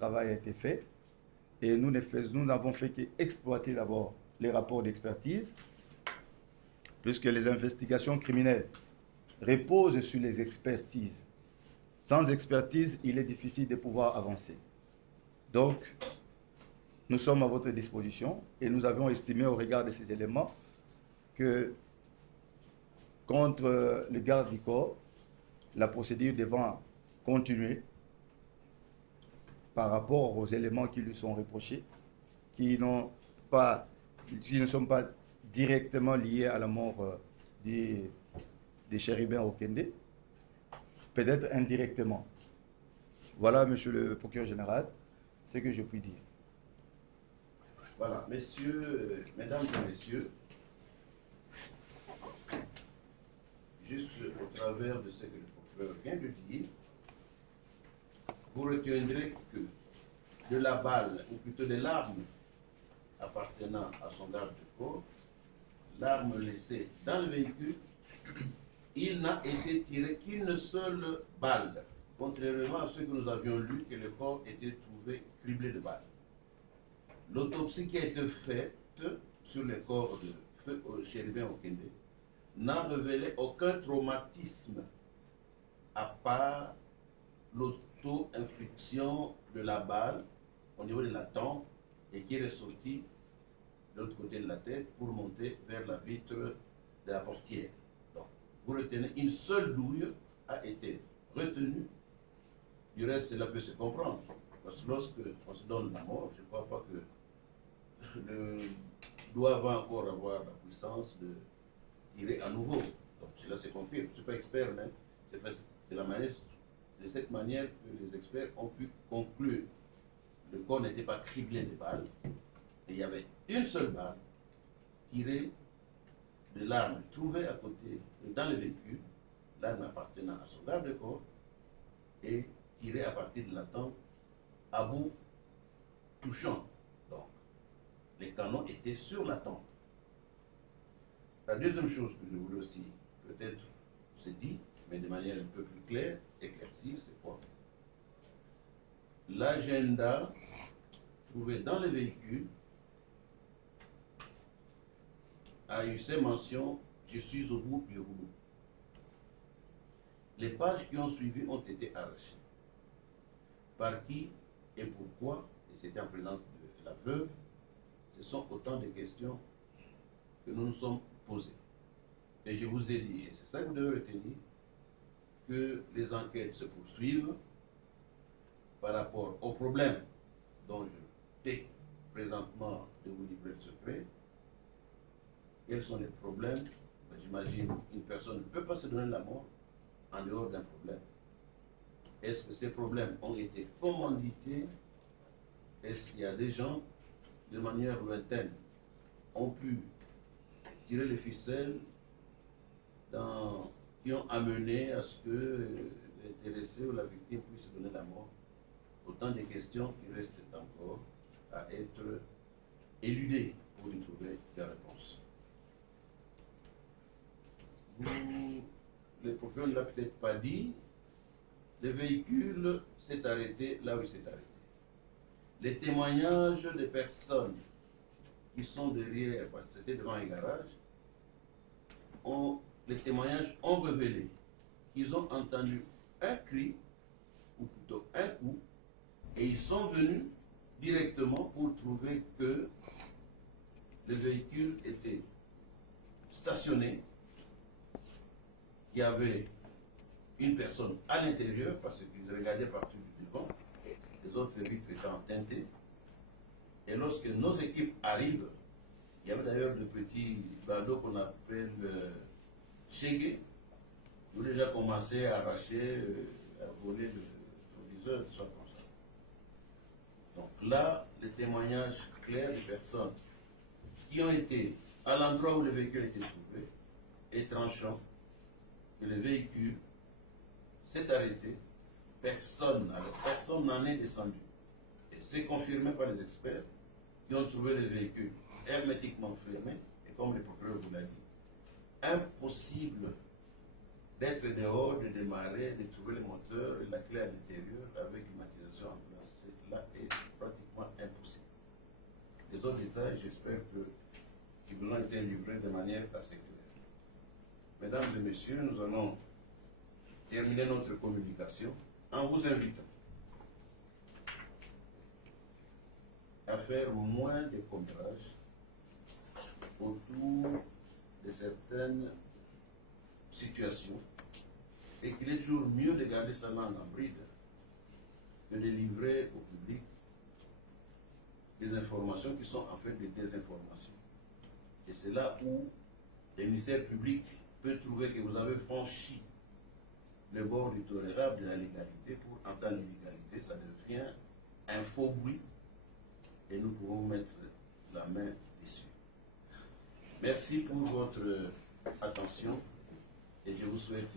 travail a été fait. Et nous n'avons fait qu'exploiter d'abord les rapports d'expertise, puisque les investigations criminelles reposent sur les expertises. Sans expertise, il est difficile de pouvoir avancer. Donc, nous sommes à votre disposition et nous avons estimé au regard de ces éléments que contre le garde du corps, la procédure devant continuer par rapport aux éléments qui lui sont reprochés, qui ne sont pas directement liés à la mort des chérubins Okende, peut-être indirectement. Voilà, monsieur le procureur général, ce que je puis dire. Voilà, messieurs, mesdames et messieurs, juste au travers de ce que le procureur vient de dire, vous retiendrez que de la balle, ou plutôt de l'arme appartenant à son garde du corps, l'arme laissée dans le véhicule, il n'a été tiré qu'une seule balle, contrairement à ce que nous avions lu, que le corps était trouvé criblé de balles. L'autopsie qui a été faite sur le corps de feu chérubin Okende n'a révélé aucun traumatisme à part l'auto-infliction de la balle au niveau de la tempe et qui est ressortie de l'autre côté de la tête pour monter vers la vitre de la portière. Donc, vous retenez, une seule douille a été retenue. Du reste, cela peut se comprendre. Parce que lorsque on se donne la mort, je ne crois pas que le doigt va encore avoir la puissance de tirer à nouveau. Donc cela se confirme. Je ne suis pas expert, mais c'est la manière, de cette manière que les experts ont pu conclure. Le corps n'était pas criblé de balles, et il y avait une seule balle tirée de l'arme trouvée à côté, dans le véhicule, l'arme appartenant à son garde-corps, et tirée à partir de la tempe à bout touchant. Donc, les canons étaient sur la tempe. La deuxième chose que je voulais aussi peut-être se dire, mais de manière un peu plus claire, éclaircir, c'est quoi? L'agenda trouvé dans le véhicule a eu ces mentions « Je suis au bout du rouleau ». Les pages qui ont suivi ont été arrachées. Par qui et pourquoi, et c'était en présence de la veuve, ce sont autant de questions que nous nous sommes posées. Et je vous ai dit, et c'est ça que vous devez retenir, que les enquêtes se poursuivent par rapport aux problèmes dont je t'ai présentement de vous livrer le secret. Quels sont les problèmes? J'imagine une personne ne peut pas se donner la mort en dehors d'un problème. Est-ce que ces problèmes ont été commandités? Est-ce qu'il y a des gens, de manière lointaine, ont pu tirer les ficelles qui ont amené à ce que l'intéressé ou la victime puisse se donner la mort? Autant de questions qui restent encore à être éludées pour y trouver des réponses. Le procureur ne l'a peut-être pas dit, le véhicule s'est arrêté là où il s'est arrêté. Les témoignages des personnes qui sont derrière, parce que c'était devant un garage, les témoignages ont révélé qu'ils ont entendu un cri, ou plutôt un coup, et ils sont venus directement pour trouver que le véhicule était stationné, qu'il y avait une personne à l'intérieur, parce qu'ils regardaient partout du devant, les autres vitres étant teintées. Et lorsque nos équipes arrivent, il y avait d'ailleurs de petits badauds qu'on appelle Chégué, nous déjà commencé à arracher, à voler le proviseur, tout ça comme ça. Donc là, les témoignages clairs des personnes qui ont été à l'endroit où le véhicule était trouvé est tranchant, que le véhicule s'est arrêté, personne n'en est descendu. Et c'est confirmé par les experts qui ont trouvé le véhicule hermétiquement fermé, et comme le procureur vous l'a dit, impossible d'être dehors, de démarrer, de trouver le moteur et la clé à l'intérieur avec climatisation en place. Cela détails, j'espère qu'ils vous ont été livrés de manière assez claire. Mesdames et messieurs, nous allons terminer notre communication en vous invitant à faire moins de commérages autour de certaines situations et qu'il est toujours mieux de garder sa main en bride que de livrer au public des informations qui sont en fait des désinformations. Et c'est là où le ministère public peut trouver que vous avez franchi le bord du tolérable de la légalité pour entendre l'illégalité, ça devient un faux bruit et nous pouvons mettre la main dessus. Merci pour votre attention et je vous souhaite